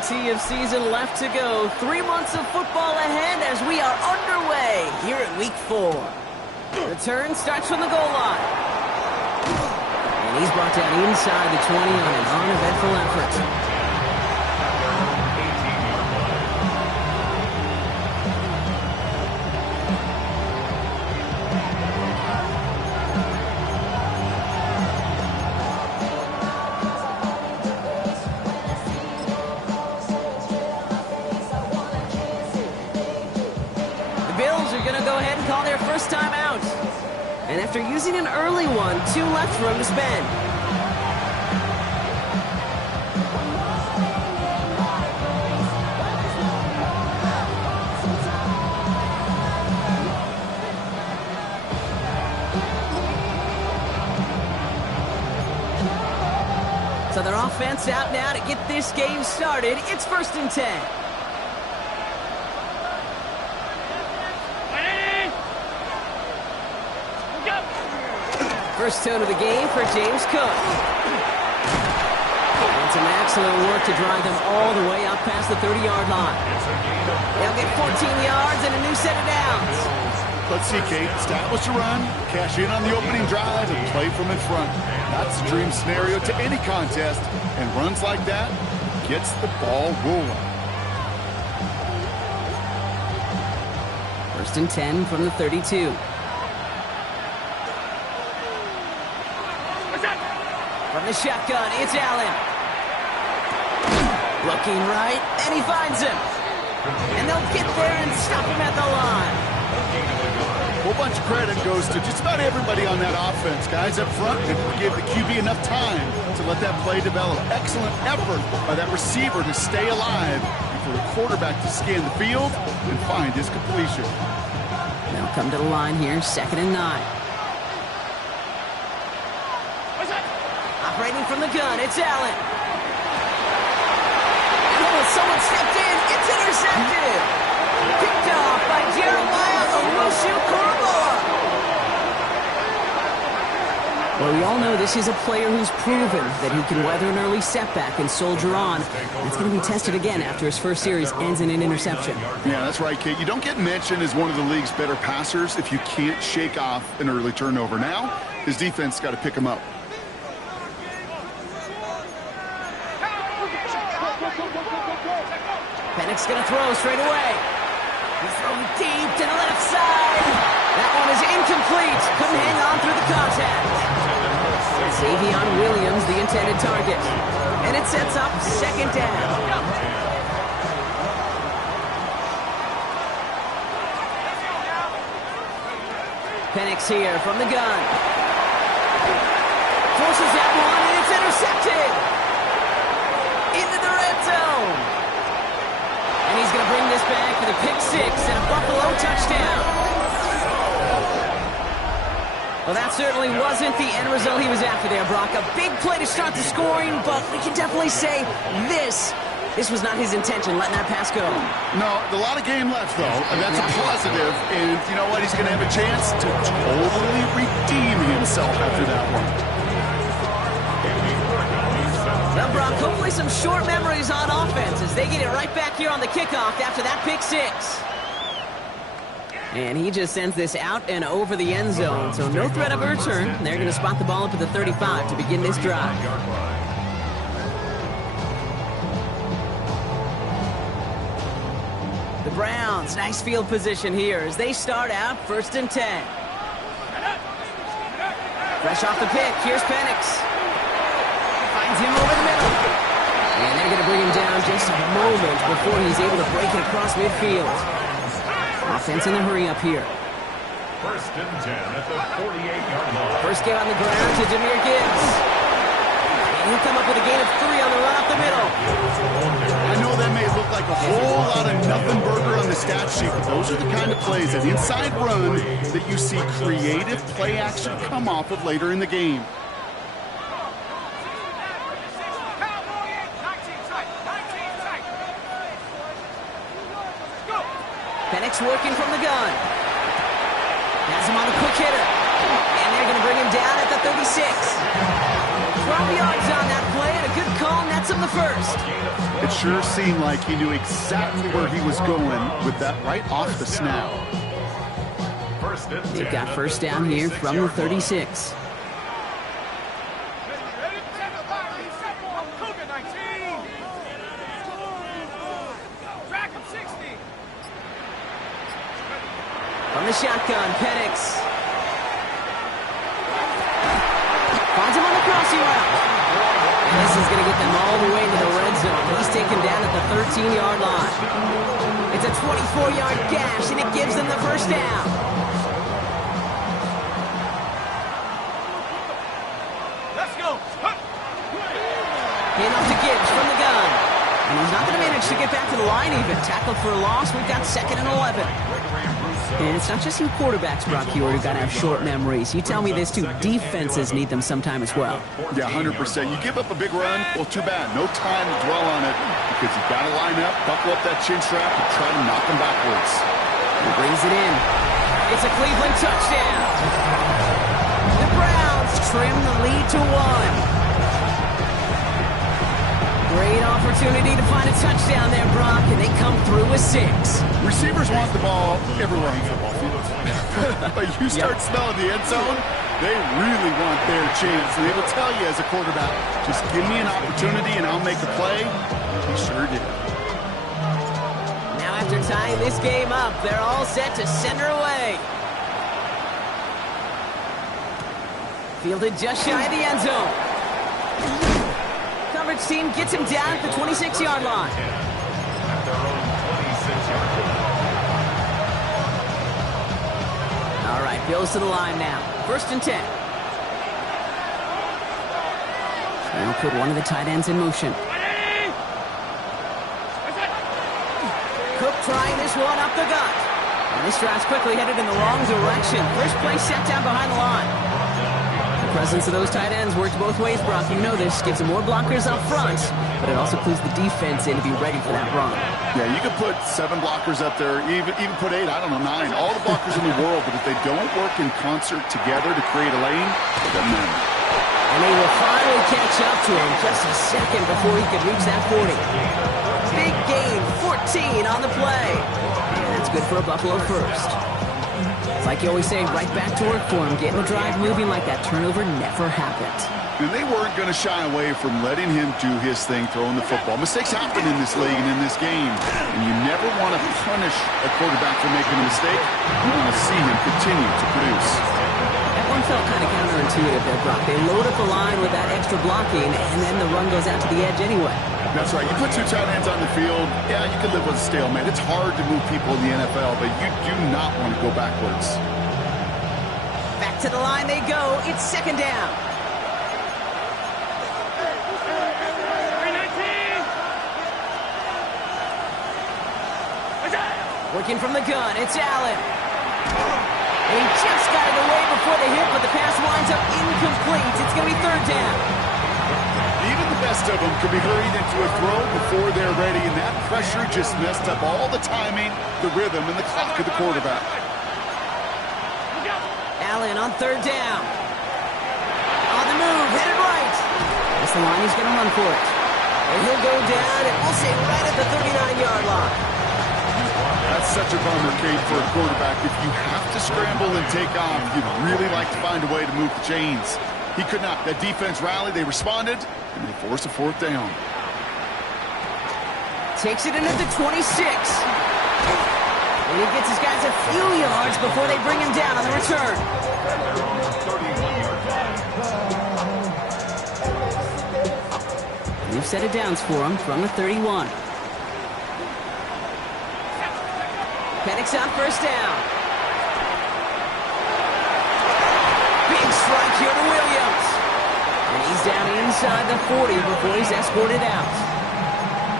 Plenty of season left to go. 3 months of football ahead as we are underway here at Week 4. The turn starts from the goal line. And he's brought down inside the 20 on an uneventful effort. First time out. And after using an early one, 2 left for him to spend. So their offense out now to get this game started. It's 1st and 10. First tone of the game for James Cook. And some excellent work to drive them all the way up past the 30-yard line. They'll get 14 yards and a new set of downs. Let's see, Kate. Establish a run, cash in on the opening drive, and play from in front. That's the dream scenario to any contest, and runs like that gets the ball rolling. 1st and 10 from the 32. From the shotgun, it's Allen. Looking right, and he finds him. And they'll get there and stop him at the line. A whole bunch of credit goes to just about everybody on that offense. Guys up front that gave the QB enough time to let that play develop. Excellent effort by that receiver to stay alive and for the quarterback to scan the field and find his completion. They'll come to the line here, 2nd and 9. Operating from the gun, it's Allen. Oh, someone stepped in. It's intercepted. Picked off by Jeremiah Owusu-Koramoah. Well, we all know this is a player who's proven that he can weather an early setback and soldier on. It's going to be tested again after his first series ends in an interception. Yeah, that's right, Kate. You don't get mentioned as one of the league's better passers if you can't shake off an early turnover. Now, his defense got to pick him up. Penix going to throw straight away. He's throwing deep to the left side. That one is incomplete. Couldn't hang on through the contact. Xavion Williams, the intended target. And it sets up 2nd down. Penix here from the gun. Forces that one, and it's intercepted. Into the red zone. And he's going to bring this back for the pick 6 and a Buffalo touchdown. Well, that certainly wasn't the end result he was after there, Brock. A big play to start the scoring, but we can definitely say this was not his intention, letting that pass go. No, a lot of game left, though, and that's a positive. And you know what? He's going to have a chance to totally redeem himself after that one. Well, Brock, hopefully some short memories on offense as they get it right back here on the kickoff after that pick 6. And he just sends this out and over the end zone, so no threat of a return. They're going to spot the ball up at the 35 to begin this drive. The Browns, nice field position here as they start out 1st and 10. Fresh off the pick, here's Penix. Finds him over the middle. And they're going to bring him down just a moment before he's able to break it across midfield. Offense in a hurry up here. 1st and 10 at the 48-yard line. First game on the ground to Jahmyr Gibbs. And he'll come up with a gain of 3 on the run up the middle. I know that may look like a whole lot of nothing burger on the stat sheet, but those are the kind of plays, an inside run, that you see creative play action come off of later in the game. Penix working from the gun. Has him on a quick hitter. And they're going to bring him down at the 36. 12 yards on that play, and a good call, and that's gets him the first. It sure seemed like he knew exactly where he was going with that right off the snap. They've got first down here from the 36. From the shotgun, Penix. Finds him on the crossing route. And this is going to get them all the way to the red zone. He's taken down at the 13-yard line. It's a 24-yard gash, and it gives them the first down. Let's go. Hand off to Gibbs from the gun. And he's not going to manage to get back to the line even. Tackled for a loss. We've got 2nd and 11. And it's not just you quarterbacks, Brock Hewitt, who got to have short memories. You tell me this too. Defenses need them sometime as well. Yeah, 100%. You give up a big run, well, too bad. No time to dwell on it because you've got to line up, buckle up that chin strap, and try to knock them backwards. He brings it in. It's a Cleveland touchdown. The Browns trim the lead to 1. Great opportunity to find a touchdown there, Brock, and they come through with 6. Receivers want the ball everywhere on the football field. But you start smelling the end zone, they really want their chance. And they will tell you as a quarterback, just give me an opportunity and I'll make a play. He sure did. Now after tying this game up, they're all set to send her away. Fielded just shy of the end zone. Coverage team gets him down at the 26-yard line. All right, Bills to the line now. 1st and 10. They'll put one of the tight ends in motion. Cook trying this one up the gut. And this drive's quickly headed in the wrong direction. First play set down behind the line. The presence of those tight ends works both ways, Brock. You know this. Gives them more blockers up front, but it also clues the defense in to be ready for that run. Yeah, you could put 7 blockers up there, even put 8, I don't know, 9. All the blockers in the world, but if they don't work in concert together to create a lane, it doesn't matter. And they will finally catch up to him just a second before he could reach that 40. Big gain, 14 on the play. And that's good for a Buffalo first. It's like you always say, right back to work for him. Getting the drive moving like that turnover never happened. And they weren't going to shy away from letting him do his thing, throwing the football. Mistakes happen in this league and in this game. And you never want to punish a quarterback for making a mistake. You want to see him continue to produce. That one felt kind of counterintuitive there, Brock. They load up the line with that extra blocking, and then the run goes out to the edge anyway. That's right. You put 2 tight ends on the field, yeah, you can live with a stalemate. It's hard to move people in the NFL, but you do not want to go backwards. Back to the line they go. It's 2nd down. Working from the gun, it's Allen. And he just got it away before the hit, but the pass winds up incomplete. It's going to be 3rd down. Even the best of them could be hurried into a throw before they're ready, and that pressure just messed up all the timing, the rhythm, and the clock of the quarterback. Allen on 3rd down. On the move, headed right. That's the line he's going to run for it. And he'll go down, and we'll say right at the 39-yard line. That's such a bummer, Kate, for a quarterback. If you have to scramble and take off, you'd really like to find a way to move the chains. He could not. That defense rallied, they responded, and they forced a 4th down. Takes it in at the 26. And he gets his guys a few yards before they bring him down on the return. New set of downs for him from the 31. Penix on 1st down. Big strike here to Williams. And he's down inside the 40 before he's escorted out.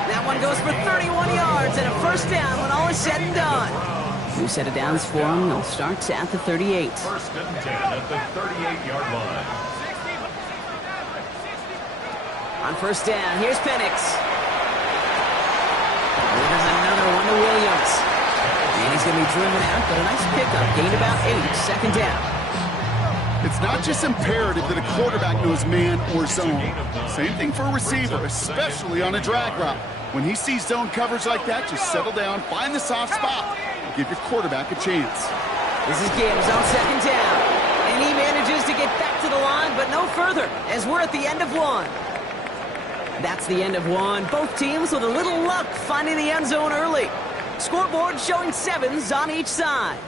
That one goes for 31 yards and a 1st down when all is said and done. New set of downs for him. They'll start at the 38. 1st and 10 at the 38-yard line. On 1st down, here's Penix. Oh, there's another one to Williams. And he's going to be driven out, but a nice pickup. Gained about 8, 2nd down. It's not just imperative that a quarterback knows man or zone. Same thing for a receiver, especially on a drag route. When he sees zone coverage like that, just settle down, find the soft spot, and give your quarterback a chance. This is Gibbs on second down. And he manages to get back to the line, but no further, as we're at the end of one. That's the end of one. Both teams with a little luck finding the end zone early. Scoreboard showing 7s on each side.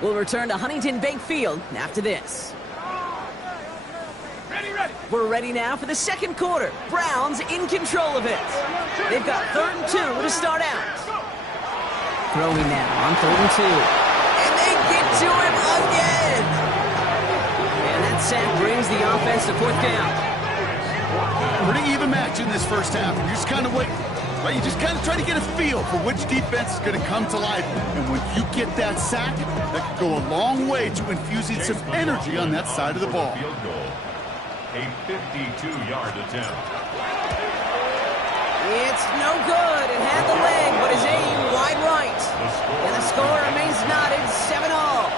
We'll return to Huntington Bank Field after this. Ready. We're ready now for the second quarter. Browns in control of it. They've got 3rd and 2 to start out. Throwing now on 3rd and 2. And they get to him again. And that sack brings the offense to 4th down. Pretty even match in this first half. You just kind of wait. Right? You just kind of try to get a feel for which defense is going to come to life. And when you get that sack, that can go a long way to infusing some energy on that side of the ball. Field goal. A 52-yard attempt. It's no good. It had the leg, but his aim wide right. And the score remains knotted 7-all.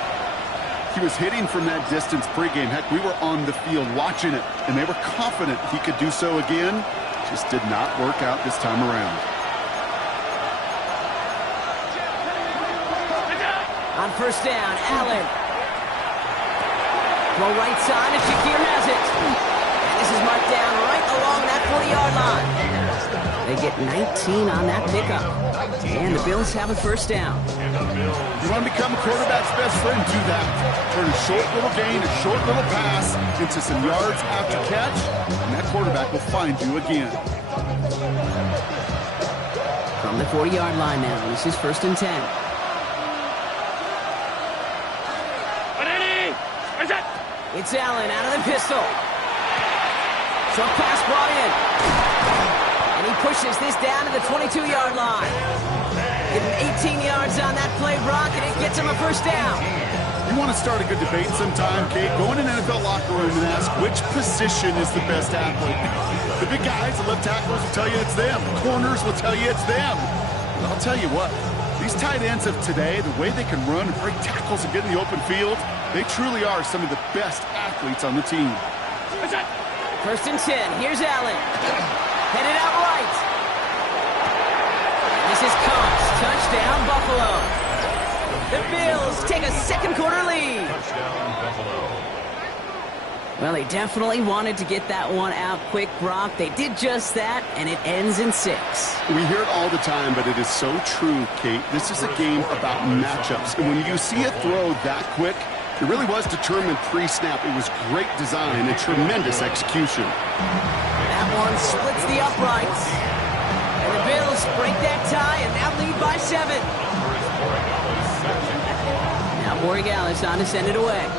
He was hitting from that distance pregame. Heck, we were on the field watching it, and they were confident he could do so again. Just did not work out this time around. On 1st down, Allen. Throw right side, and Shakir has it. And this is marked down right along that 40-yard line. They get 19 on that pickup. And the Bills have a 1st down. You want to become a quarterback's best friend, do that. Turn a short little gain, a short little pass into some yards after catch, and that quarterback will find you again. From the 40-yard line now, this is 1st and 10. It's Allen out of the pistol. Short pass brought in. And he pushes this down to the 22-yard line. Getting 18 yards on that play, Brock, and it gets him a 1st down. You want to start a good debate sometime, Kate? Go in an NFL locker room and ask which position is the best athlete. The big guys, the left tackles will tell you it's them. The corners will tell you it's them. But I'll tell you what, these tight ends of today, the way they can run and break tackles and get in the open field, they truly are some of the best athletes on the team. 1st and 10. Here's Allen. Headed out right. And this is Cox. Touchdown, Buffalo. The Bills take a second quarter lead. Touchdown, Buffalo. Well, they definitely wanted to get that one out quick, Brock. They did just that, and it ends in 6. We hear it all the time, but it is so true, Kate. This is a game about matchups. And when you see a throw that quick, it really was determined pre-snap. It was great design and tremendous execution. That one splits the uprights. And the Bills break that tie and now lead by 7. Now Borregales on to send it away.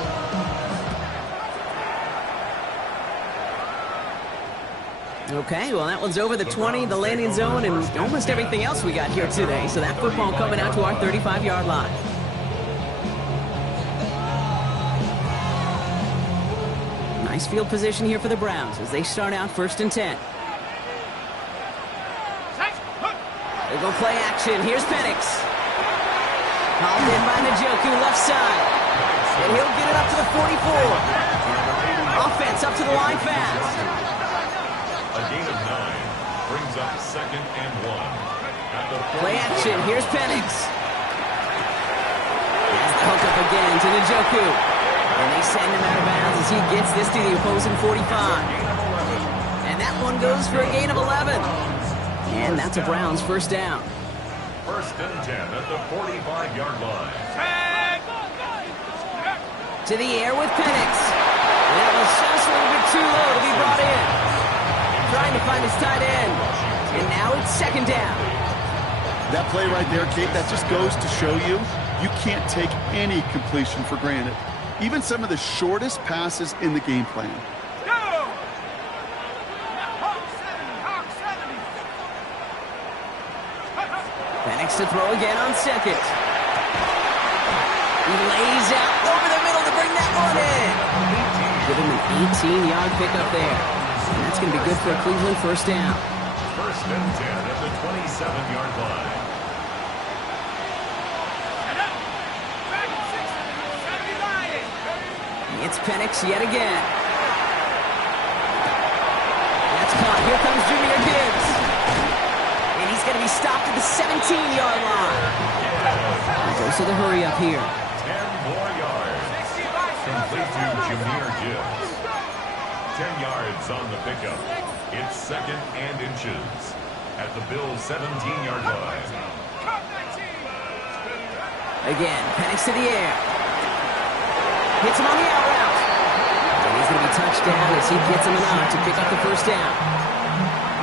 Okay, well, that one's over the 20, the landing zone, and almost everything else we got here today. So that football coming out to our 35-yard line. Nice field position here for the Browns as they start out 1st and 10. They go play action. Here's Penix. Called in by Njoku, left side. And he'll get it up to the 44. Offense up to the line fast. A gain of 9 brings up 2nd and 1. At the Play action. Here's Penix. Has the hook up again to Njoku. And they send him out of bounds as he gets this to the opposing 45. And that one goes for a gain of 11. And that's a Browns 1st down. 1st and 10 at the 45-yard line. To the air with Penix. And that was just a little bit too low to be brought in. Trying to find his tight end. And now it's 2nd down. That play right there, Kate, that just goes to show you, you can't take any completion for granted. Even some of the shortest passes in the game plan. Penix to throw again on 2nd. He lays out over the middle to bring that one in. Give him an 18-yard pickup there. And that's going to be good for a Cleveland 1st down. 1st and 10 at the 27-yard line. It's Penix yet again. That's caught. Here comes Jahmyr Gibbs. And he's going to be stopped at the 17-yard line. Goes to the hurry up here. 10 more yards. Complete to Jahmyr Gibbs. 10 yards on the pickup. It's 2nd and inches at the Bills' 17-yard line. Again, Penix to the air. Hits him on the out route. And he's going to be touched down as he gets him enough to pick up the first down.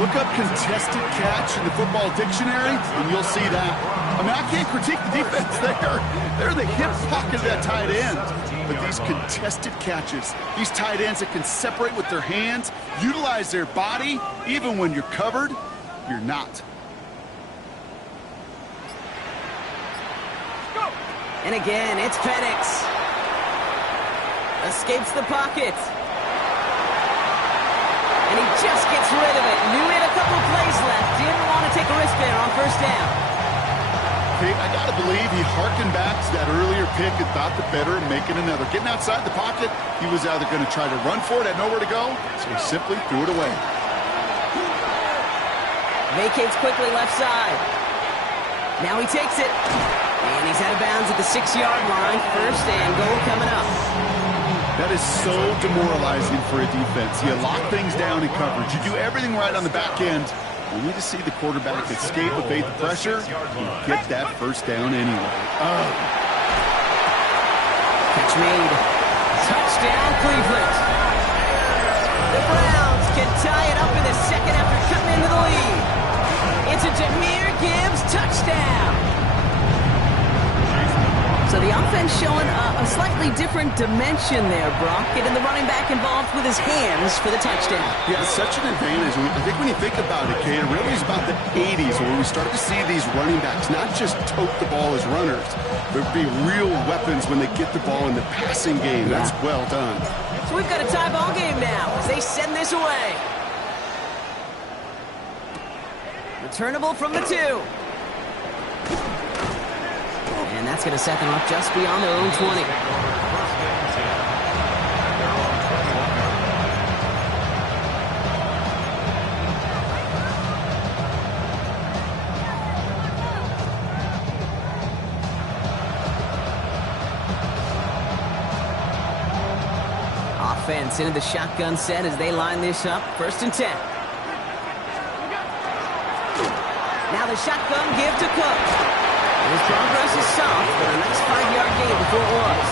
Look up contested catch in the football dictionary, and you'll see that. I mean, I can't critique the defense there. They're the hip pocket of that tight end. But these contested catches, these tight ends that can separate with their hands, utilize their body, even when you're covered, you're not. And again, it's Penix. Escapes the pocket. And he just gets rid of it. Knew he had a couple of plays left. Didn't want to take a risk there on first down. Okay, I got to believe he harkened back to that earlier pick and thought the better of making another. Getting outside the pocket, he was either going to try to run for it, had nowhere to go, so he simply threw it away. Vacates quickly left side. Now he takes it. And he's out of bounds at the 6-yard line. First and goal coming up. That is so demoralizing for a defense. You lock things down in coverage. You do everything right on the back end. Only to see the quarterback escape, evade the pressure, and get that first down anyway. Oh. Catch made. Touchdown, Cleveland. The Browns can tie it up in the second after cutting into the lead. It's a Jahmyr Gibbs touchdown. So the offense showing a slightly different dimension there, Brock. Getting the running back involved with his hands for the touchdown. Yeah, such an advantage. I think when you think about it, Kay, it really is about the 80s where we start to see these running backs not just tote the ball as runners, but be real weapons when they get the ball in the passing game. Yeah. That's well done. So we've got a tie ball game now as they send this away. Returnable from the 2. And that's going to set them up just beyond their own 20. Offense into the shotgun set as they line this up. 1st and 10. Now the shotgun give to Cook. His progress is soft, but a nice 5-yard gain before it was.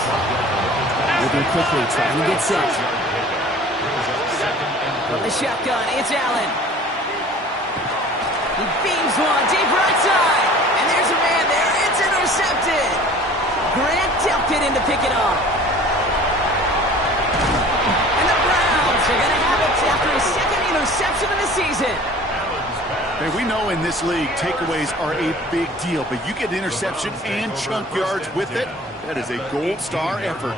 Moving quickly, trying to get set. From the shotgun, it's Allen. He beams one deep right side. And there's a man there. It's intercepted. Grant dumped it in to pick it off. And the Browns are going to have it after his 2nd interception of the season. Hey, we know in this league, takeaways are a big deal, but you get interception and chunk yards with it. That is a gold star effort.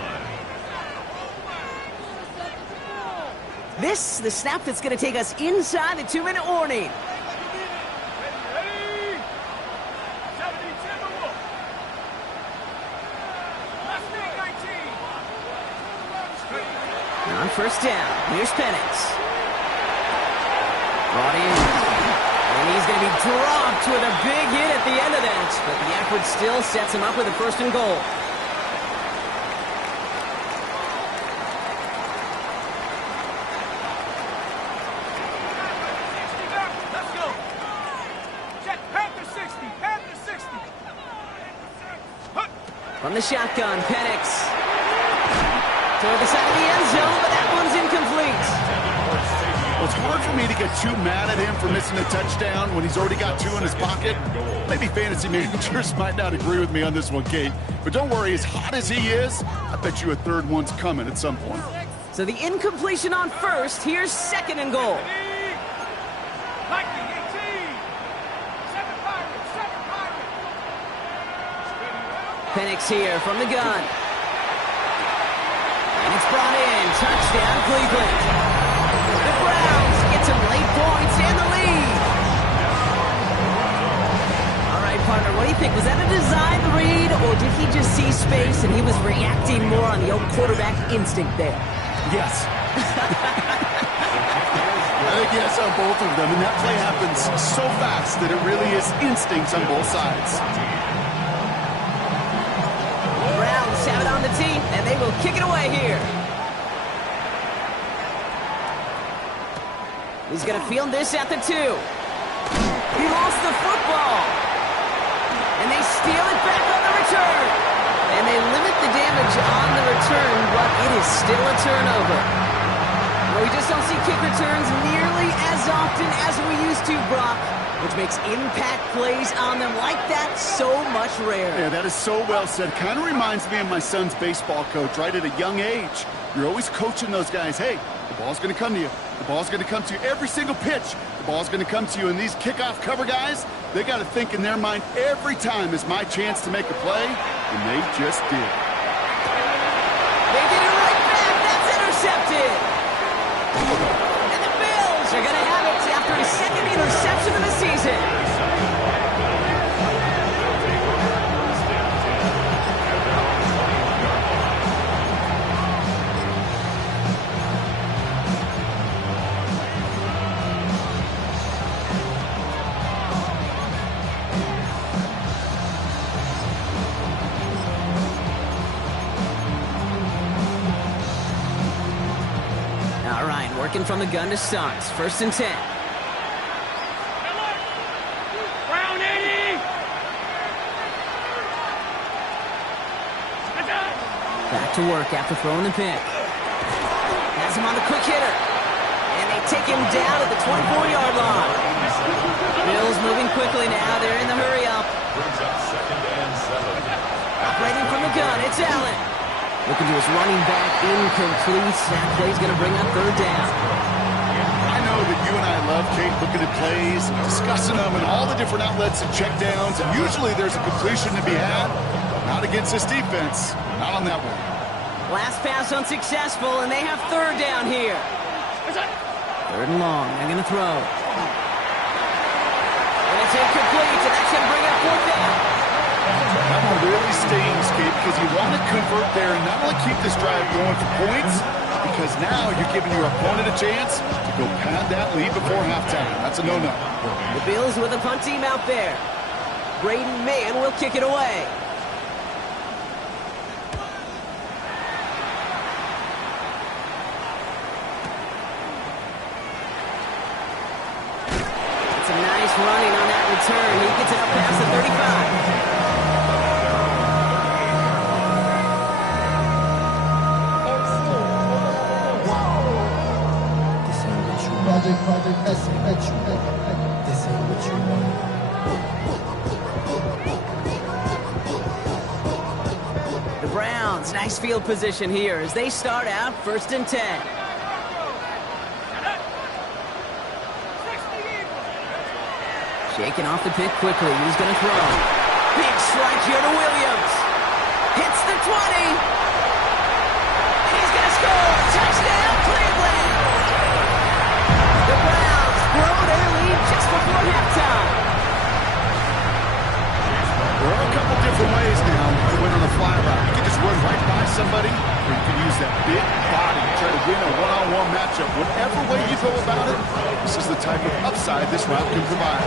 This, the snap that's going to take us inside the 2-minute warning. On first down, here's Penix. Brought in. And he's going to be dropped with a big hit at the end of that. But the effort still sets him up with a 1st and goal. Let's go. Check. Panther 60. Panther 60. From the shotgun, Penix. Toward the side of the end zone, but that one's incomplete. Well, it's hard for me to get too mad at him for missing a touchdown when he's already got 2 in his pocket. Maybe fantasy managers might not agree with me on this one, Kate. But don't worry, as hot as he is, I bet you a 3rd one's coming at some point. So the incompletion on first. Here's 2nd and goal. Penix here from the gun. And it's brought in. Touchdown, Cleveland. The Browns get some late points and the lead. All right, partner, what do you think? Was that a design read, or did he just sees space and he was reacting more on the old quarterback instinct there. Yes. I think yes on both of them, and that play happens so fast that it really is instincts on both sides. Browns have it on the tee, and they will kick it away here. He's going to field this at the 2. He lost the football. And they steal it back on the return. And they limit the damage on the return, but it is still a turnover. We just don't see kick returns nearly as often as we used to, Brock, which makes impact plays on them like that so much rarer. Yeah, that is so well said. Kind of reminds me of my son's baseball coach right at a young age. You're always coaching those guys, hey, the ball's going to come to you. The ball's going to come to you every single pitch. The ball's going to come to you. And these kickoff cover guys, they got to think in their mind every time is my chance to make a play, and they just did. They get it right back. That's intercepted. And the Bills are going to have it after his second interception of the season. Working from the gun to start. 1st and 10. Brown 80! Back to work after throwing the pick. Has him on the quick hitter. And they take him down at the 24-yard line. Bills moving quickly now. They're in the hurry up. Brings up 2nd and 7. Operating from the gun. It's Allen. Looking to his running back, incomplete. That play's going to bring up 3rd down. I know that you and I love, Kate, looking at plays, discussing them, and all the different outlets and checkdowns, and usually there's a completion to be had. Not against this defense. Not on that one. Last pass unsuccessful, and they have 3rd down here. 3rd and long. They're going to throw. And it's incomplete, and that's going to bring up 4th down. That one really stings, Kate, because you want to convert there and not only keep this drive going for points, because now you're giving your opponent a chance to go pad that lead before halftime. That's a no-no. The Bills with a punt team out there. Braden Mahan will kick it away. It's a nice running on that return. He gets it up past the 35. The Browns, nice field position here as they start out 1st and 10. Shaking off the pick quickly. He's going to throw. Big strike here to Williams. Hits the 20. And he's going to score. Touchdown, Cleveland. The Browns grow their lead just before halftime. There are a couple different ways now to win on a fly route. You can just run right by somebody, or you can use that big body to try to win a one-on-one matchup. Whatever way you go about it, this is the type of upside this route can provide.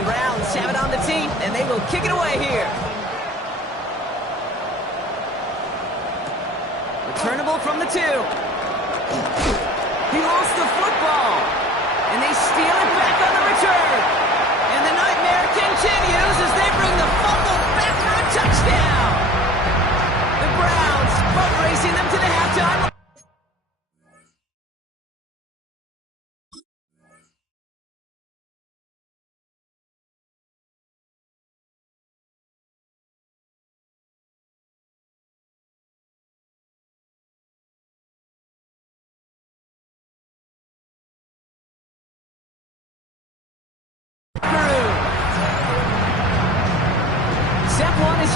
The Browns have it on the tee, and they will kick it away here. Returnable from the 2. He lost the football, and they steal it back on the return. And the nightmare continues as they bring the fumble back for a touchdown. The Browns boat racing them to the halftime.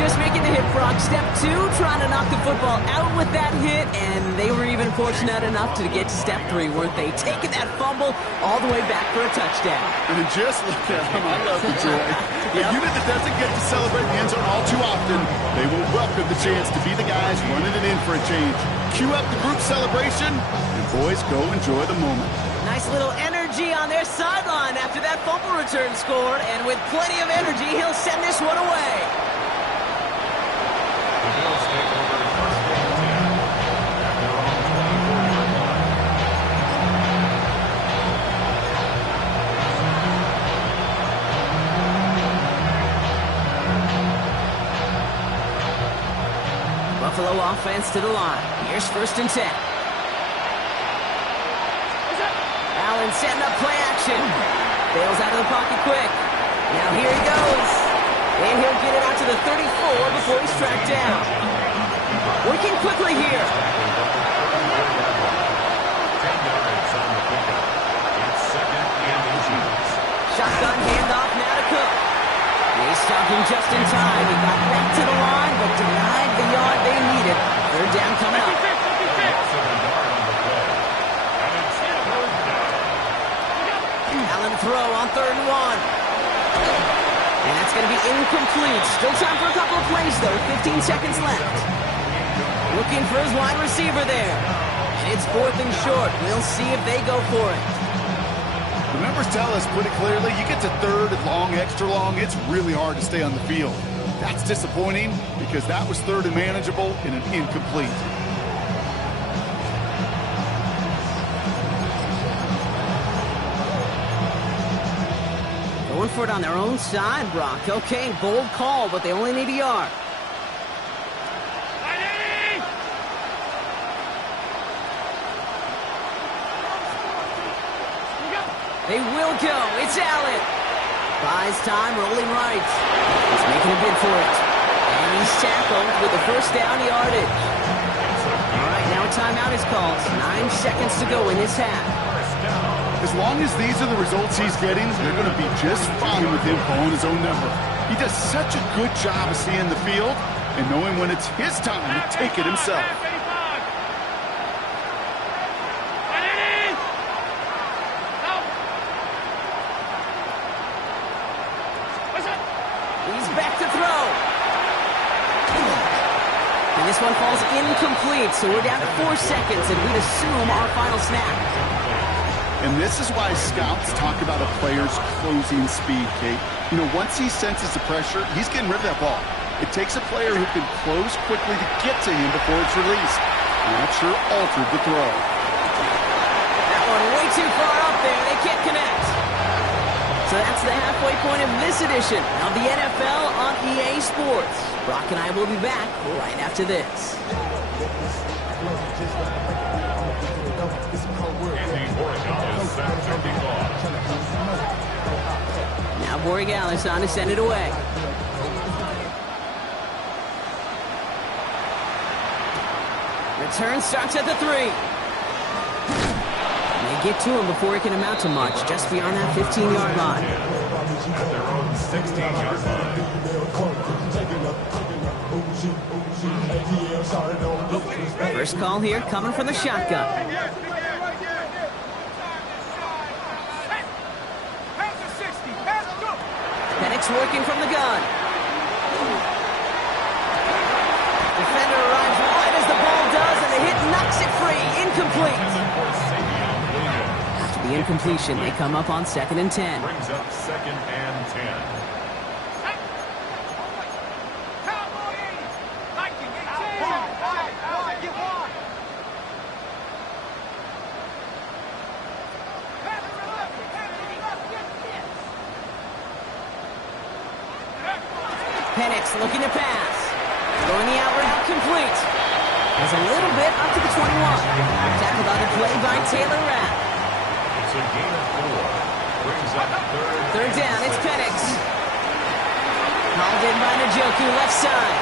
just making the hit, Brock. Step 2, trying to knock the football out with that hit, and they were even fortunate enough to get to step 3, weren't they? Taking that fumble all the way back for a touchdown. And just look at them. I love the joy. A unit that doesn't get to celebrate in the end zone all too often, they will welcome the chance to be the guys running it in for a change. Cue up the group celebration, and boys, go enjoy the moment. Nice little energy on their sideline after that fumble return scored, and with plenty of energy, he'll send this one away. The Bills take over first and 10 at their own 24-yard line. Buffalo offense to the line. Here's first and 10. Allen setting up play action. Bails out of the pocket quick. Now here he goes. And he'll get it out to the 34 before he's tracked down. Working quickly here. 10 yards on the pickup. It's second and inches. Shotgun handoff now to Cook. He stopped him just in time. He got back to the line, but denied the yard they needed. Third down coming up. Allen throw on 3rd and 1. And that's going to be incomplete. Still time for a couple of plays, though. 15 seconds left. Looking for his wide receiver there. And it's 4th and short. We'll see if they go for it. The numbers tell us pretty clearly, you get to 3rd and long, extra long, it's really hard to stay on the field. That's disappointing because that was 3rd and manageable and an incomplete. Going for it on their own side, Brock. Okay, bold call, but they only need a yard. They will go. It's Allen. Buys time, rolling right. He's making a bid for it. And he's tackled with the first down yardage. All right, now a timeout is called. 9 seconds to go in this half. As long as these are the results he's getting, they're going to be just fine with him calling his own number. He does such a good job of seeing the field and knowing when it's his time to take it himself. He's back to throw. And this one falls incomplete, so we're down to 4 seconds, and we'd assume our final snap. And this is why scouts talk about a player's closing speed, Kate. You know, once he senses the pressure, he's getting rid of that ball. It takes a player who can close quickly to get to him before it's released. And that sure altered the throw. That one way too far up there. They can't connect. So that's the halfway point of this edition of the NFL on EA Sports. Brock and I will be back right after this. Now Borregales on to send it away. Return starts at the 3. They get to him before it can amount to much, just beyond that 15-yard line. At their own 16-yard line. First call here coming from the shotgun. Penix working from the gun. Defender arrives right as the ball does, and the hit knocks it free. Incomplete. After the incompletion, they come up on 2nd and 10. Brings up 2nd and 10. Penix looking to pass. Throwing the out route complete. Has a little bit up to the 21. Tackled on the play by Taylor Rapp. It's a gain of 4. Brings up 3rd down, it's Penix. Called in by Njoku, left side.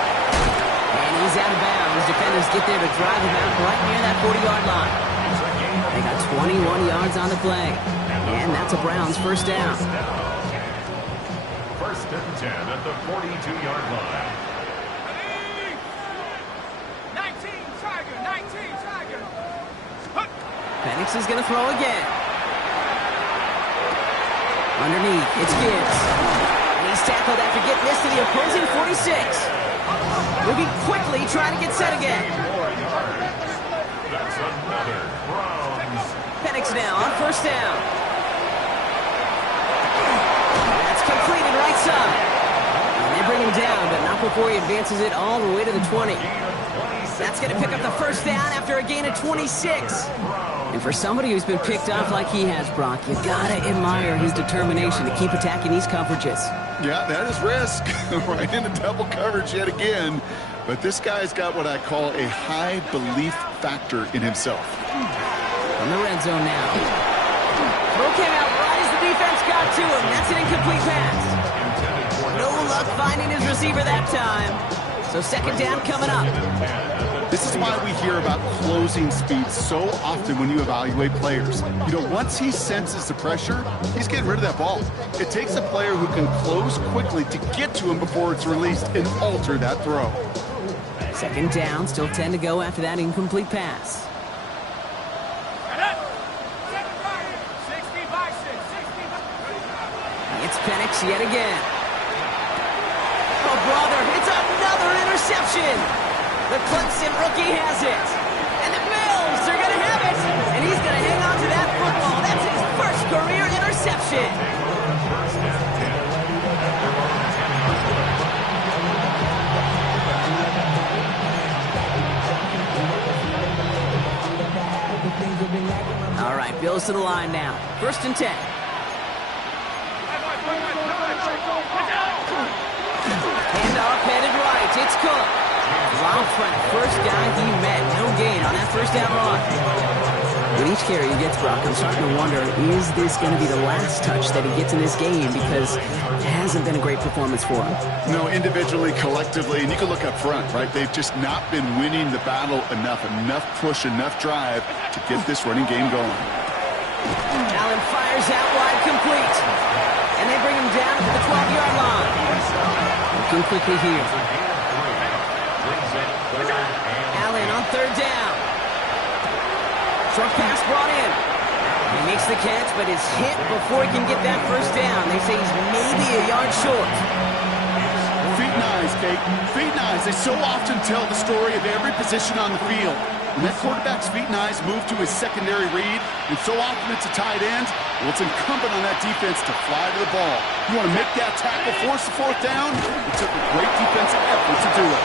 And he's out of bounds. Defenders get there to drive him out right near that 40-yard line. They got 21 yards on the play. And that's a Browns first down. 1st and 10 at the 42-yard line. Penix is going to throw again. Underneath, it's Gibbs. And he's tackled after getting this to the opposing 46. Moving quickly, trying to get set again. That's another Browns. Penix now on first down. That's completed right side. And they bring him down, but not before he advances it all the way to the 20. That's going to pick up the first down after a gain of 26. And for somebody who's been picked off like he has, Brock, you got to admire his determination to keep attacking these coverages. Yeah, that is risk. Right into double coverage yet again. But this guy's got what I call a high belief factor in himself. On the red zone now. Throw came out right as the defense got to him. That's an incomplete pass. No luck finding his receiver that time. So second down coming up. This is why we hear about closing speed so often when you evaluate players. You know, once he senses the pressure, he's getting rid of that ball. It takes a player who can close quickly to get to him before it's released and alter that throw. Second down, still 10 to go after that incomplete pass. 60 by 6. It's Penix yet again. Oh, brother, it's another interception. The Clemson rookie has it. And the Bills are going to have it. And he's going to hang on to that football. That's his first career interception. All right, Bills to the line now. First and 10. Handoff headed right. It's Cook. Dropped for the first guy he met. No gain on that first down run. With each carry he gets, Brock, I'm starting to wonder, is this going to be the last touch that he gets in this game? Because it hasn't been a great performance for him. No, individually, collectively, and you can look up front, right? They've just not been winning the battle enough push, enough drive to get this running game going. Allen fires out wide, complete. And they bring him down to the 12-yard line. Looking quickly here. Allen on third down. Short pass brought in. He makes the catch, but is hit before he can get that first down. They say he's maybe a yard short. Feet and eyes, Kate. Feet and eyes. They so often tell the story of every position on the field. When that quarterback's feet and eyes move to his secondary read, and so often it's a tight end, well, it's incumbent on that defense to fly to the ball. You want to make that tackle, force the fourth down? It took a great defensive effort to do it.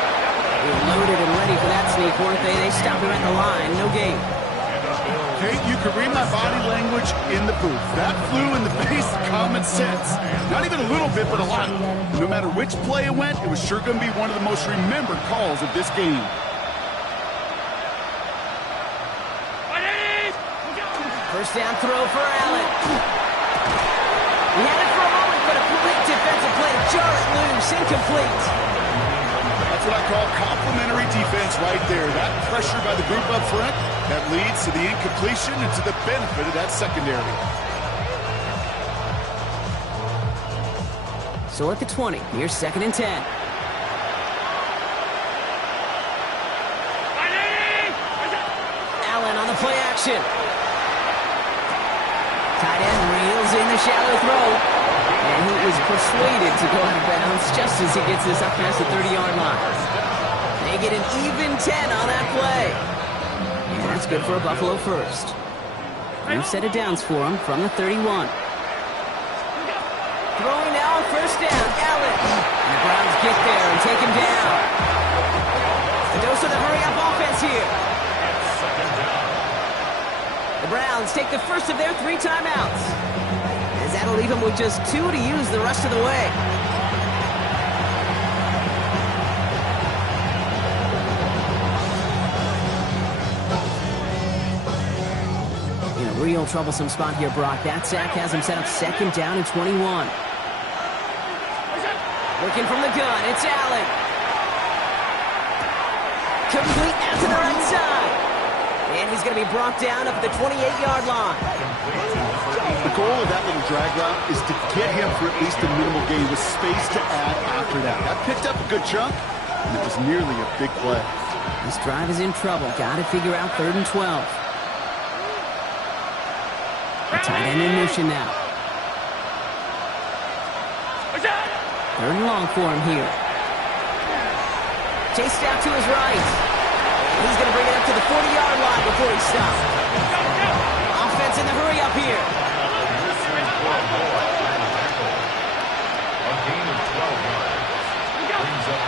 They were loaded and ready for that sneak, weren't they? They stopped him at the line. No gain. Kate, you can read my body language in the booth. That flew in the face of common sense. Not even a little bit, but a lot. No matter which play it went, it was sure going to be one of the most remembered calls of this game. First down throw for Allen. He had it for a moment, but a quick defensive play to jar it loose. Incomplete. That's what I call complementary defense right there. That pressure by the group up front, that leads to the incompletion and to the benefit of that secondary. So at the 20, here's second and 10. Allen on the play action. Tight end reels in the shallow throw. And he is persuaded to go out of bounds just as he gets this up past the 30-yard line. They get an even 10 on that play. And that's good for a Buffalo first. New set of downs for him from the 31. Throwing now, first down, Allen. And the Browns get there and take him down. A dose of the hurry-up offense here. The Browns take the first of their 3 timeouts, as that'll leave them with just 2 to use the rest of the way. In a real troublesome spot here, Brock. That sack has him set up second down and 21. Looking from the gun, it's Allen. Complete out to the right side. And he's going to be brought down up at the 28-yard line. The goal of that little drag route is to get him for at least a minimal gain with space to add after that. That picked up a good chunk, and it was nearly a big play. This drive is in trouble. Got to figure out 3rd and 12. Tight end in motion now. Third and long for him here. Chased out to his right. He's going to bring it up to the 40-yard line before he stops. Offense in the hurry up here.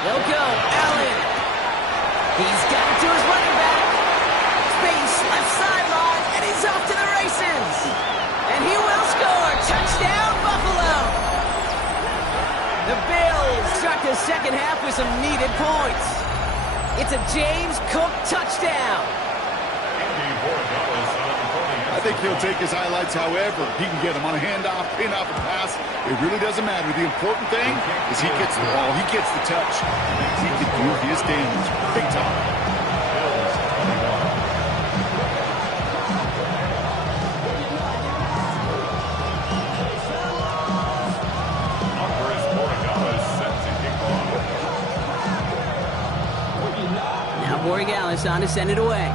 They'll go. Allen. He's got it to his running back. Space, left sideline, and he's off to the races. And he will score. Touchdown, Buffalo. The Bills start the second half with some needed points. It's a James Cook touchdown. I think he'll take his highlights however he can get them on a handoff, pin off a pass. It really doesn't matter. The important thing is he gets the ball, he gets the touch. He can do his damage big time. Now Borregales on to send it away.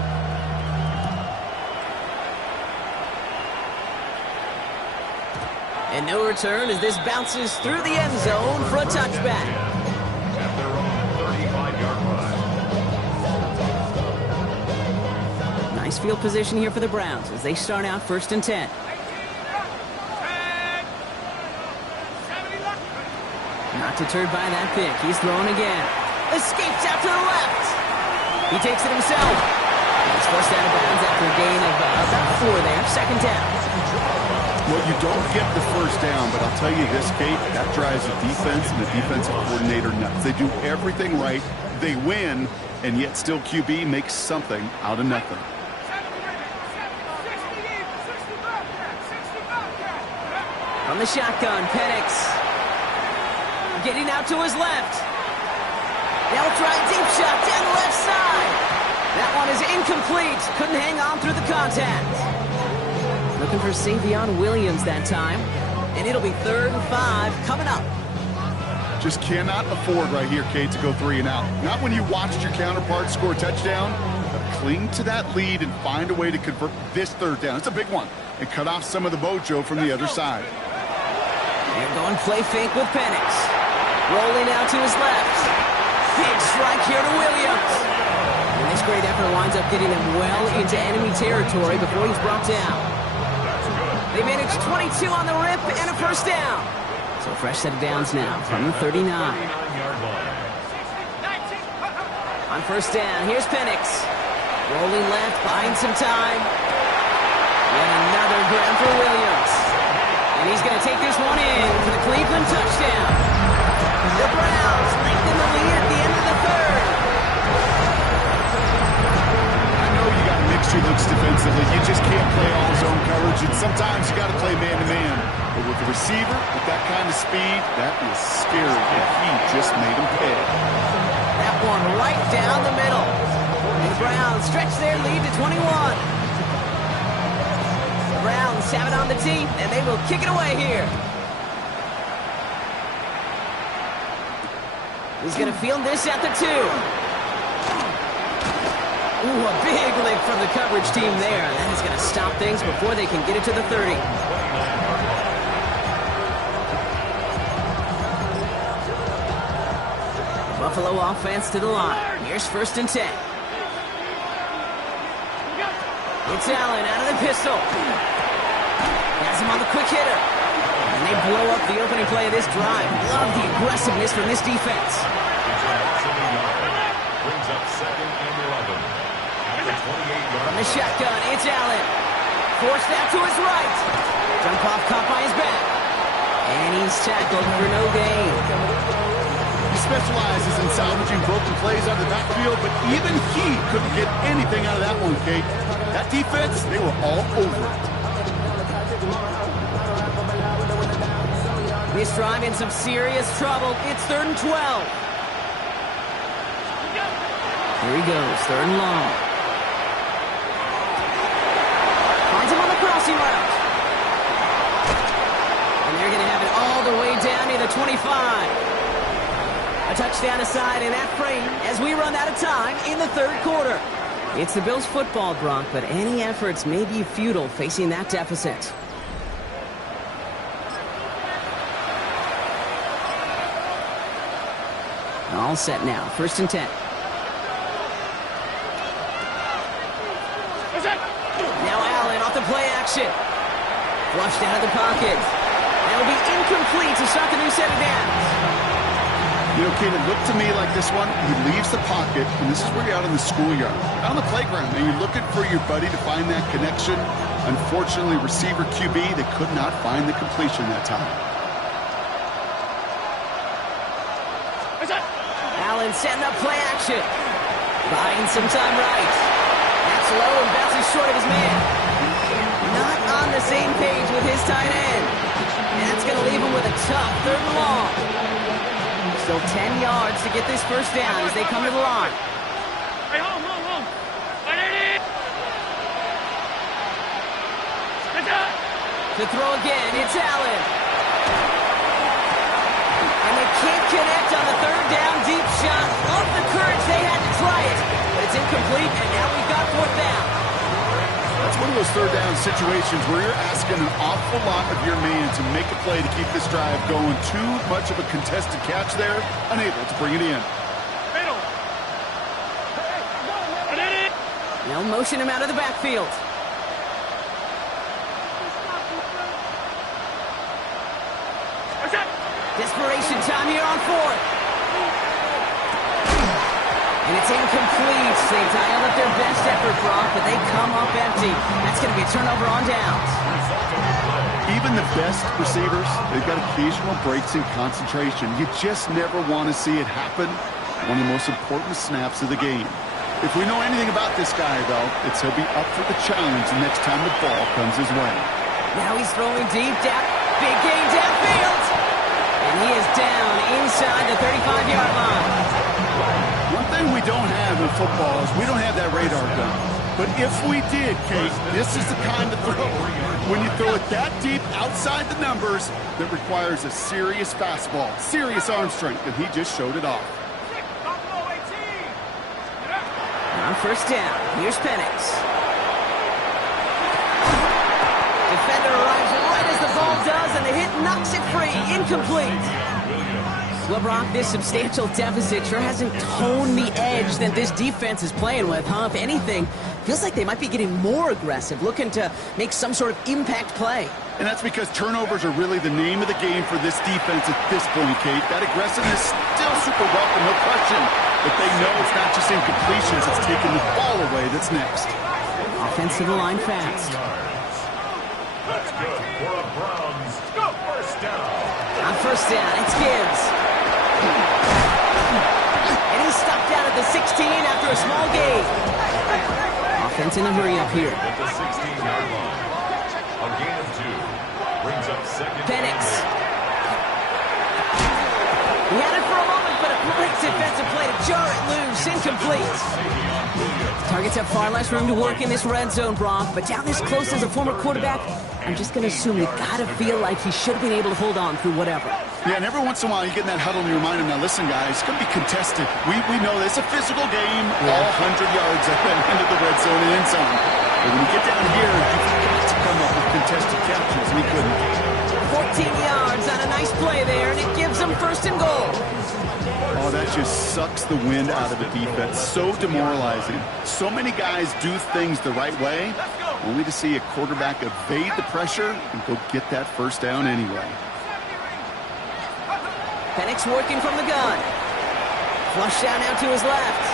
And no return as this bounces through the end zone for a touchback. At their own 35-yard line. Nice field position here for the Browns as they start out 1st and 10. Not deterred by that pick. He's throwing again. Escapes out to the left. He takes it himself. He's forced out of bounds after a gain of about 4 there. 2nd down. Well, you don't get the first down, but I'll tell you this, Kate, that drives the defense and the defensive coordinator nuts. They do everything right, they win, and yet still QB makes something out of nothing. From the shotgun, Penix. Getting out to his left. They'll try a deep shot down the left side. That one is incomplete. Couldn't hang on through the contact. Looking for Savion Williams that time. And it'll be 3rd and 5 coming up. Just cannot afford right here, Kate, to go 3 and out. Not when you watched your counterpart score a touchdown, but cling to that lead and find a way to convert this 3rd down. It's a big one. And cut off some of the mojo from the other side. They're going play fake with Penix. Rolling out to his left. Big strike here to Williams. And this great effort winds up getting them well into enemy territory before he's brought down. They managed 22 on the rip and a 1st down. So a fresh set of downs now from the 39. On 1st down, here's Penix. Rolling left, buying some time. Yet another grab for Williams. And he's going to take this one in for the Cleveland touchdown. The Browns lengthen the lead at the end of the 3rd. I know you got mixture looks defensively. You just can't play all zone coverage, and sometimes you got to play man-to-man. But with the receiver, with that kind of speed, that is scary, and he just made him pay. That one right down the middle. And the Browns stretch their lead to 21. The Browns have it on the team, and they will kick it away here. He's going to field this at the 2. Ooh, a big lick from the coverage team there. That is going to stop things before they can get it to the 30. Buffalo offense to the line. Here's 1st and 10. It's Allen out of the pistol. Has him on the quick hitter. And they blow up the opening play of this drive. Love the aggressiveness from this defense. Brings up 2nd and 11. At the 28-yard From the shotgun, it's Allen. Forced out to his right. Jump off caught by his back. And he's tackled for no gain. He specializes in salvaging broken plays out of the backfield, but even he couldn't get anything out of that one, Kate. That defense, they were all over it. This drive in some serious trouble. It's 3rd and 12. Here he goes, 3rd and long. Finds him on the crossing route. And they're going to have it all the way down near the 25. A touchdown aside in that frame as we run out of time in the 3rd quarter. It's the Bills football, Bronk, but any efforts may be futile facing that deficit. All set now. 1st and 10. Now Allen off the play action. Flushed out of the pocket. That'll be incomplete to start the new set of downs. You know, Kate, it looked to me like this one, he leaves the pocket, and this is where you're out in the schoolyard, out on the playground, and you're looking for your buddy to find that connection. Unfortunately, receiver QB, they could not find the completion that time. Allen setting up play action. Buying some time right. That's low and bounces short of his man. Not on the same page with his tight end. And that's going to leave him with a tough 3rd and long. Still 10 yards to get this 1st down as they come to the line. Hey, home. To throw again, it's Allen. And they can't connect on the 3rd down deep shot. Love the courage they had to try it. But it's incomplete, and now we've got 4th down. That's one of those 3rd down situations where you're asking an awful lot of your man to make a play to keep this drive going. Too much of a contested catch there, unable to bring it in. They'll motion him out of the backfield. Desperation time here on 4th. And it's incomplete. They dialed up their best effort, Brock, but they come up empty. That's going to be a turnover on downs. Even the best receivers, they've got occasional breaks in concentration. You just never want to see it happen. One of the most important snaps of the game. If we know anything about this guy, though, it's he'll be up for the challenge the next time the ball comes his way. Now he's throwing deep down. Big gain downfield. And he is down inside the 35-yard line. One thing we don't have in football is we don't have that radar gun. But if we did, Kate, this is the kind of throw. When you throw it that deep outside the numbers, that requires a serious fastball, serious arm strength, and he just showed it off. On 1st down, here's Penix. Defender arrives right as the ball does, and the hit knocks it free. Incomplete. Well, Brock, this substantial deficit sure hasn't toned the edge that this defense is playing with, huh? If anything, feels like they might be getting more aggressive, looking to make some sort of impact play. And that's because turnovers are really the name of the game for this defense at this point, Kate. That aggressiveness still super welcome, no question. But they know it's not just incompletions, it's taking the ball away that's next. Offensive line fast. That's good for a Browns 1st down. On 1st down, it's Gibbs. And he's stopped down at the 16 after a small gain. Offense in a hurry up here. At the 16-yard line. A gain of 2. Brings up 2nd. Penix. He had it for a moment, but a great defensive play to jar it loose. Incomplete. Targets have far less room to work in this red zone, Brock, but down this close as a former quarterback, I'm just going to assume you got to feel like he should have been able to hold on through whatever. Yeah, and every once in a while you get in that huddle and you remind him, now listen, guys, it's going to be contested. We know this is a physical game, all 100 yards at the end of the red zone and end zone. But when you get down here, you've got to come up with contested catches, and he couldn't. 14 yards on a nice play there, and it gives them 1st and goal. Oh, that just sucks the wind out of the defense. So demoralizing. So many guys do things the right way, only to see a quarterback evade the pressure and go get that 1st down anyway. Penix working from the gun. Flush down now to his left.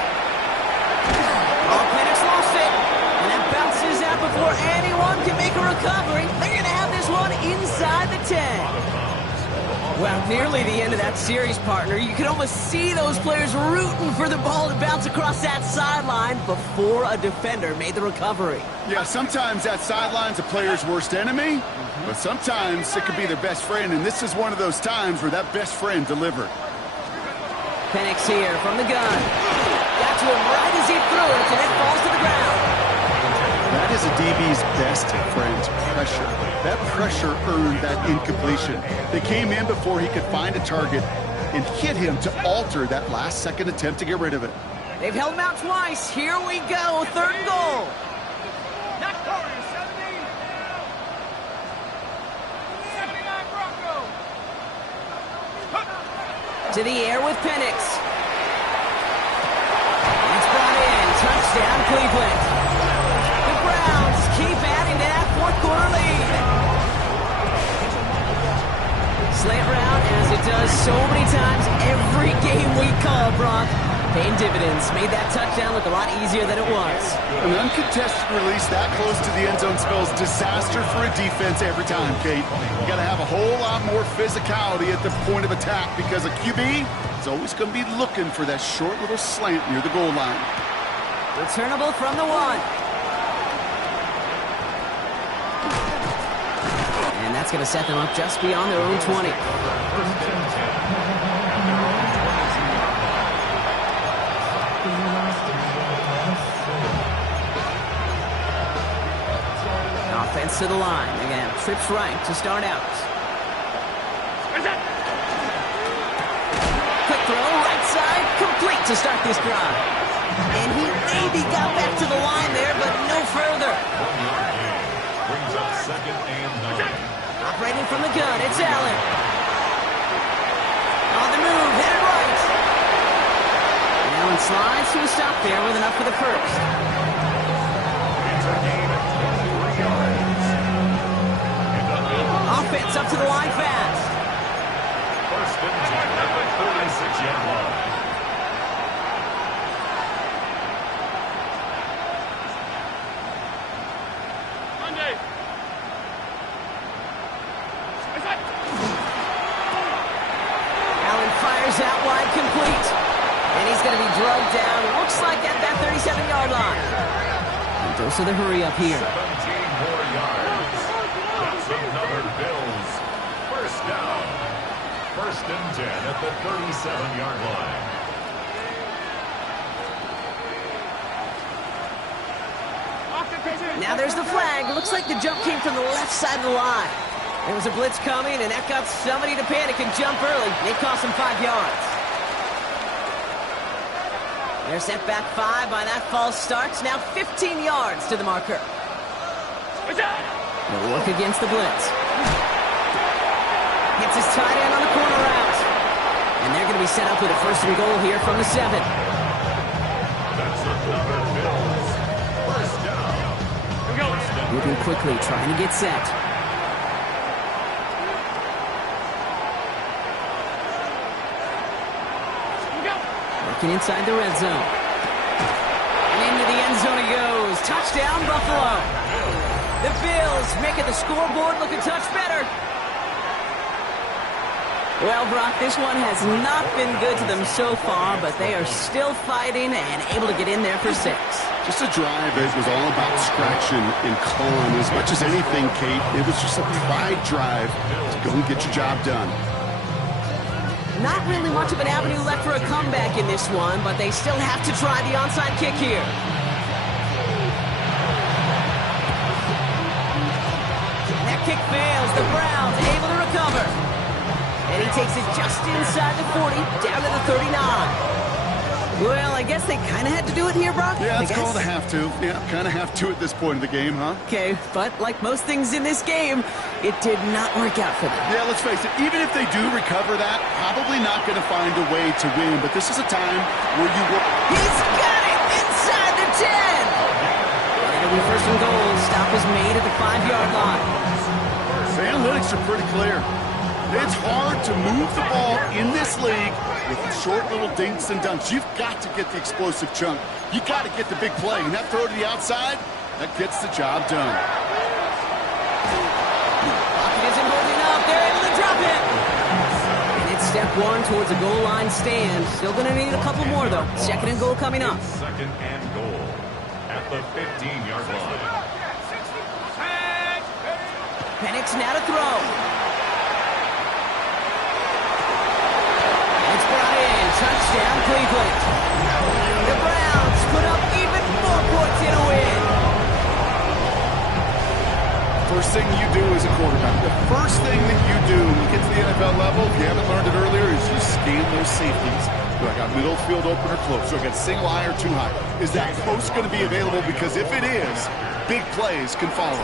Oh, Penix lost it. And that bounces out before anyone can make a recovery. They're going to have this one inside the 10. Well, nearly the end of that series, partner. You could almost see those players rooting for the ball to bounce across that sideline before a defender made the recovery. Yeah, sometimes that sideline's a player's worst enemy, but sometimes it could be their best friend, and this is one of those times where that best friend delivered. Penix here from the gun. Got to him right as he threw it, and it falls to the ground. That is a DB's best friend, pressure. That pressure earned that incompletion. They came in before he could find a target and hit him to alter that last-second attempt to get rid of it. They've held him out twice. Here we go, 3rd and goal. Not Corey, 70. 79 Broncos. To the air with Penix. Cleveland. The Browns keep adding to that fourth quarter lead. Slant route, as it does so many times every game we call, Brock. Paying dividends. Made that touchdown look a lot easier than it was. An uncontested release that close to the end zone spells disaster for a defense every time, Kate. You got to have a whole lot more physicality at the point of attack because a QB is always going to be looking for that short little slant near the goal line. Returnable from the 1. And that's going to set them up just beyond their own 20. Offense to the line. Again, trips right to start out. Quick throw, right side, complete to start this drive. And he maybe got back to the line there, but no further. 1 yard gain. Brings up 2nd and 9. Operating from the gun, it's Allen. On the move, headed right. And Allen slides to a stop there with enough for the first. It's a gain of 23 yards. Offense up to the line fast. 1st and 10 at the 36-yard line. Allen fires out wide, complete. And he's going to be drugged down, looks like at that 37-yard line. And dose of the hurry up here. 17 more yards. That's another Bills. 1st down. 1st and 10 at the 37-yard line. Now there's the flag. Looks like the jump came from the left side of the line. There was a blitz coming, and that got somebody to panic and jump early. It cost him 5 yards. They're set back 5 by that false start. Now 15 yards to the marker. They'll work against the blitz. Hits his tight end on the corner route. And they're going to be set up with a 1st and goal here from the 7. That's another Bills. 1st down. Moving quickly, trying to get set. Working inside the red zone. And into the end zone he goes. Touchdown, Buffalo. The Bills making the scoreboard look a touch better. Well, Brock, this one has not been good to them so far, but they are still fighting and able to get in there for 6. Just a drive that was all about scratching and clawing. As much as anything, Kate, it was just a pride drive to go and get your job done. Not really much of an avenue left for a comeback in this one, but they still have to try the onside kick here. That kick fails. The Browns able to recover. And he takes it just inside the 40, down to the 39. Well, I guess they kind of had to do it here, Brock. Yeah, it's called a have to. Yeah, kind of have to at this point in the game, huh? Okay, but like most things in this game, it did not work out for them. Yeah, let's face it, even if they do recover that, probably not going to find a way to win. But this is a time where you will... He's got it inside the 10. And it'll be 1st and goal. Stop is made at the 5-yard line. The analytics are pretty clear. It's hard to move the ball in this league with short little dinks and dunks. You've got to get the explosive chunk. You got to get the big play. And that throw to the outside, that gets the job done. Pocket isn't holding up. They're able to drop it. And it's step 1 towards a goal line stand. Still going to need a couple more, though. 2nd and goal coming up. 2nd and goal at the 15-yard line. Penix now to throw. Touchdown, Cleveland. The Browns put up even more points in a win. First thing you do as a quarterback, the first thing that you do when you get to the NFL level, if you haven't learned it earlier, is you scan those safeties. Do I got middle field open or close? Do I got single high or too high? Is that post going to be available? Because if it is, big plays can follow.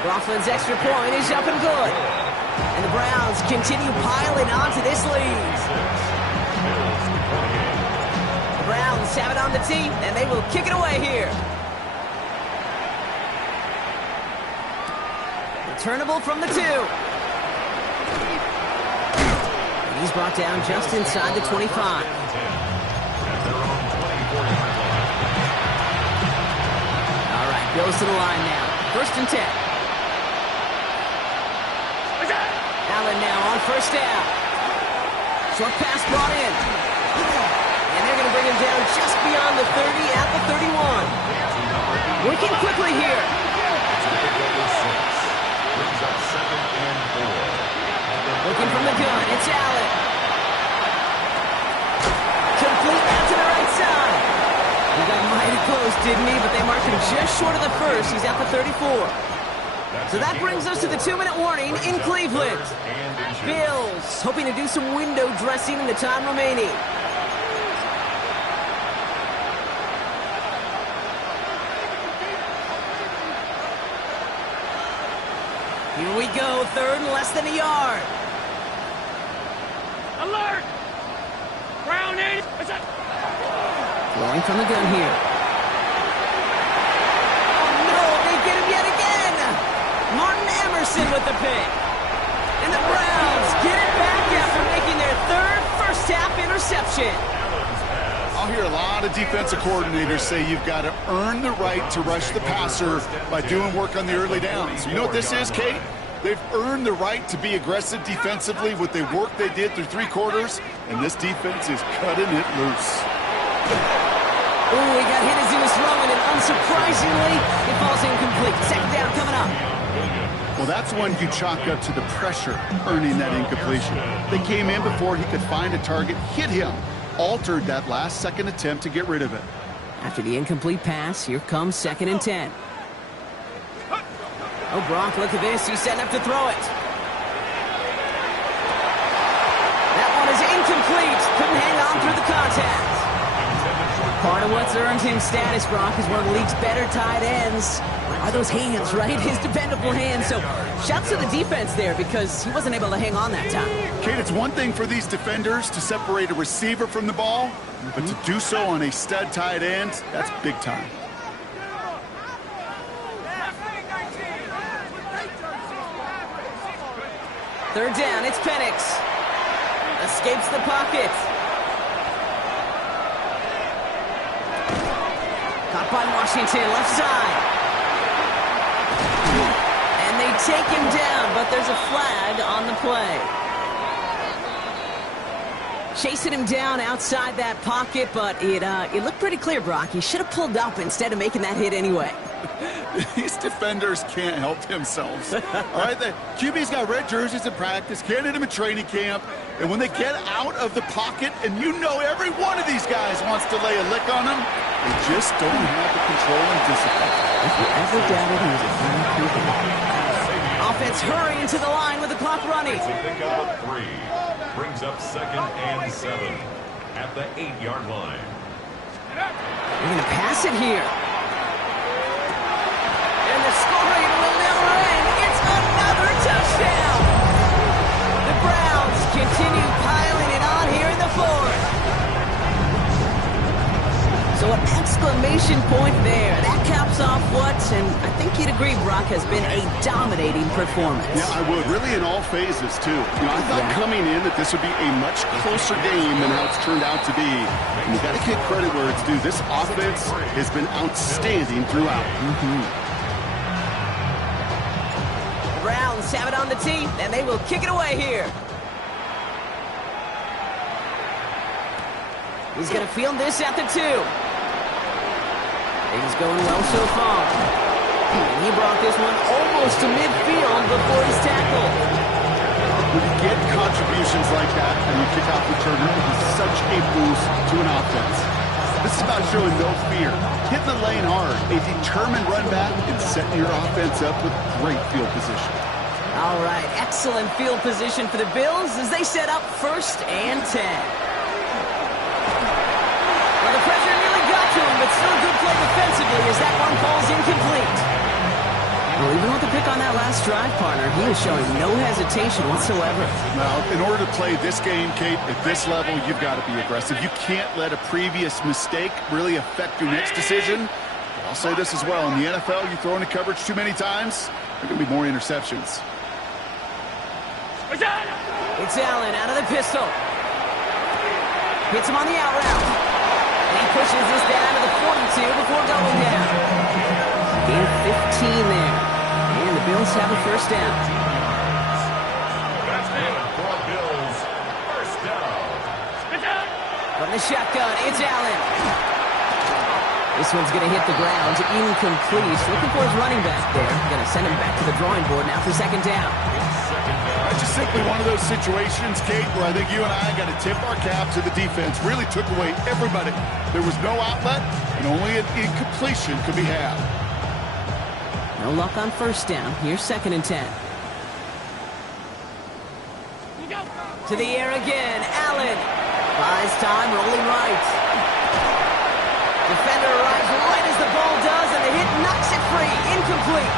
McLaughlin's extra point is up and good. And the Browns continue piling onto this lead. The Browns on the tee, and they will kick it away here. Returnable from the 2. And he's brought down just inside the 25. All right, goes to the line now. 1st and 10. Allen now on 1st down. Short pass brought in. And they're going to bring him down just beyond the 30 at the 31. Working quickly here. Looking from the gun, it's Allen. Complete out to the right side. He got mighty close, didn't he? But they marked him just short of the 1st. He's at the 34. So that brings us to the 2-minute warning in Cleveland. Bills hoping to do some window dressing in the time remaining. Here we go, 3rd and less than a yard. Alert! Ground in. Throwing from the gun here. Oh no, they get him yet again! Martin Emerson with the pick. And the Browns get it back after making their 3rd first-half interception. I'll hear a lot of defensive coordinators say you've got to earn the right to rush the passer by doing work on the early downs. You know what this is, Kate? They've earned the right to be aggressive defensively with the work they did through 3 quarters, and this defense is cutting it loose. Oh, he got hit as he was throwing, and unsurprisingly, it falls incomplete. 2nd down coming up. Well, that's one you chalk up to the pressure earning that incompletion. They came in before he could find a target, hit him, altered that last-second attempt to get rid of it. After the incomplete pass, here comes 2nd and 10. Oh, Brock, look at this. He's setting up to throw it. That one is incomplete. Couldn't hang on through the contact. Part of what's earned him status, Brock, is one of the league's better tight ends. Are those hands, right? His dependable hands. So, shouts to the defense there because he wasn't able to hang on that time. Kate, it's one thing for these defenders to separate a receiver from the ball, but to do so on a stud tight end, that's big time. Third down, it's Penix. Escapes the pocket. Caught by Washington, left side. And they take him down, but there's a flag on the play. Chasing him down outside that pocket, but it looked pretty clear, Brock. He should have pulled up instead of making that hit anyway. These defenders can't help themselves. All right, the QB's got red jerseys in practice, can't hit him in training camp, and when they get out of the pocket, and you know every one of these guys wants to lay a lick on them, they just don't have the control and discipline. If you ever doubted he was a fine QB. Offense hurrying to the line with the clock running. Pick up 3. Brings up 2nd and 7 at the 8-yard line. They're going to pass it here. And the scoring will never end. It's another touchdown. The Browns continue piling it on here in the 4th. So an exclamation point there. That caps off what, and I think you'd agree, Brock, has been a dominating performance. Yeah, I would. Really in all phases, too. You know, I thought coming in that this would be a much closer game than how it's turned out to be. And you got to give credit where it's due. This offense has been outstanding throughout. The Browns have it on the tee, and they will kick it away here. He's going to field this at the 2. Things going well so far. And he brought this one almost to midfield before he's tackled. When you get contributions like that and you kick off returner, it is such a boost to an offense. This is about showing no fear, hitting the lane hard, a determined run back, and setting your offense up with great field position. All right, excellent field position for the Bills as they set up 1st and 10. Well, the pressure really got to him, but still a good play defensively as that one falls incomplete. Well, even with the pick on that last drive, partner, he was showing no hesitation whatsoever. Now, in order to play this game, Kate, at this level, you've got to be aggressive. You can't let a previous mistake really affect your next decision. I'll say this as well. In the NFL, you throw into coverage too many times, there are going to be more interceptions. It's Allen out of the pistol. Hits him on the out route. And he pushes this down to the 42 before going down. Gain 15 there. And the Bills have a first down. That's good for the Bills. First down. From the shotgun, it's Allen. This one's going to hit the ground. Incomplete. He's looking for his running back there. Going to send him back to the drawing board now for second down. It's just simply one of those situations, Kate, where I think you and I got to tip our cap to the defense. Really took away everybody. There was no outlet, and only an incompletion could be had. No luck on first down. Here's second and 10. To the air again. Allen. Buys time, rolling right. Defender arrives right as the ball does, and the hit knocks it free. Incomplete.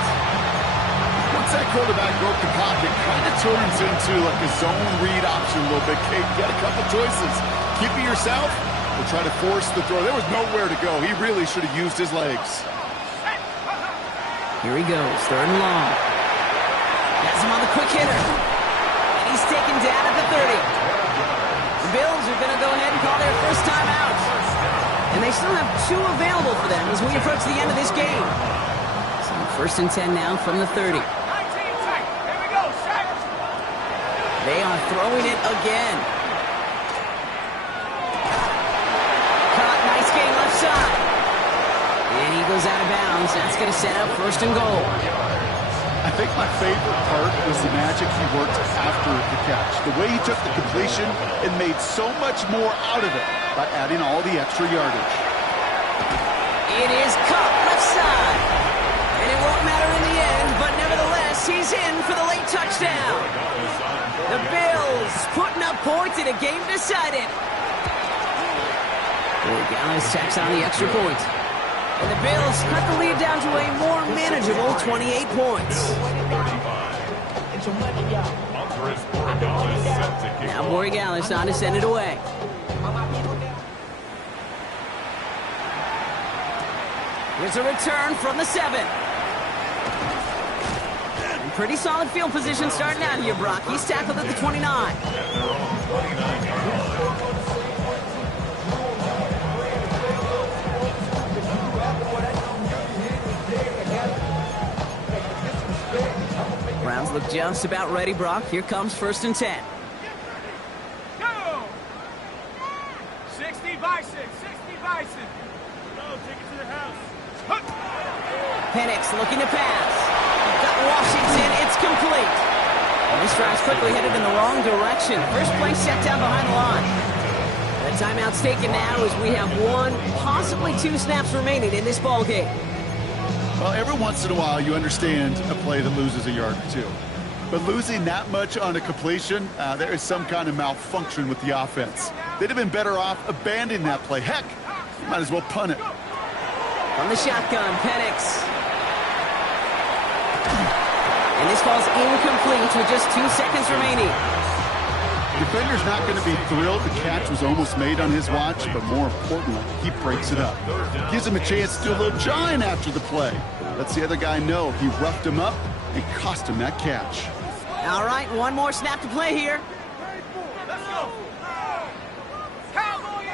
Once that quarterback broke the pocket, kind of turns into like a zone read option a little bit, Kate. You got a couple choices. Keep it yourself or try to force the throw. There was nowhere to go. He really should have used his legs. Here he goes, third and long. Has him on the quick hitter. And he's taken down at the 30. The Bills are going to go ahead and call their first time out. And they still have 2 available for them as we approach the end of this game. So first and 10 now from the 30. They are throwing it again. Caught, nice game left side. And he goes out of bounds. That's going to set up first and goal. I think my favorite part was the magic he worked after the catch. The way he took the completion and made so much more out of it by adding all the extra yardage. It is caught left side. And it won't matter in the end, but nevertheless, he's in for the late touchdown. The Bills putting up points in a game decided. Gallis tacks on the extra point. And the Bills cut the lead down to a more manageable 28 points. Now Borregales on to send it away. Here's a return from the 7. And pretty solid field position starting out here, Brock. He's tackled at the 29. Browns look just about ready, Brock. Here comes first and 10. Go! 60 Bison, 60 Bison. Go, take it to the house. Penix looking to pass. Got Washington, it's complete. And this drive's quickly headed in the wrong direction. First play set down behind the line. The timeout's taken now as we have 1, possibly 2 snaps remaining in this ball game. Well, every once in a while you understand a play that loses a yard or 2. But losing that much on a completion, there is some kind of malfunction with the offense. They'd have been better off abandoning that play. Heck, you might as well punt it. From the shotgun, Penix. And this ball's incomplete with just 2 seconds remaining. The defender's not going to be thrilled the catch was almost made on his watch, but more importantly, he breaks it up. Gives him a chance to do a little jawing after the play. Lets the other guy know he roughed him up and cost him that catch. All right, 1 more snap to play here. Let's go. Cowboy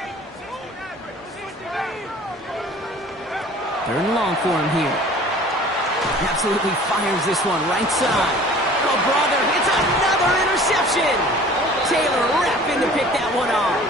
3rd and long for him here. Absolutely fires this one right side. Oh, brother, it's another interception. Taylor rapping to pick that one off.